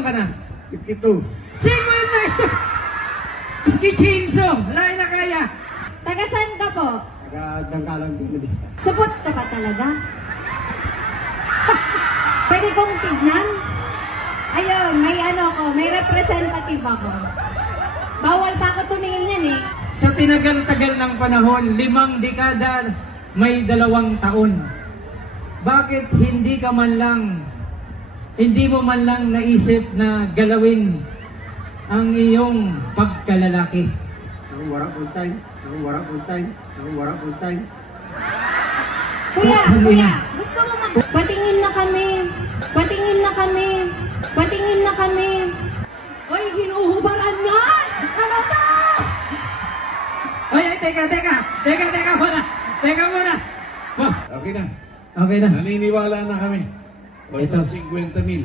taon ka na? 52. 52! Skichinso! Lain na kaya! Taga saan ka po? Taga-Dangkalang Pinabista. Supot ka ba talaga? Pwede kong tignan? Ayun, may ano ko, may representative ako. Bawal pa ako tumingin yan eh. Sa tinagal-tagal ng panahon, 5 dekada, may 2 taon. Bakit hindi mo man lang naisip na galawin ang iyong pagkalalaki? Ang warap on time. Ang warap on time. Ang warap on time. Kuya, gusto mo patingin na kami. Patingin na kami. Patingin na kami. Oy, hinuhubaran nga! Ano to? Oy, teka muna! Teka muna! Oh, Okay na. okay na. Naniniwala na kami. O ito, Ito. 50,000.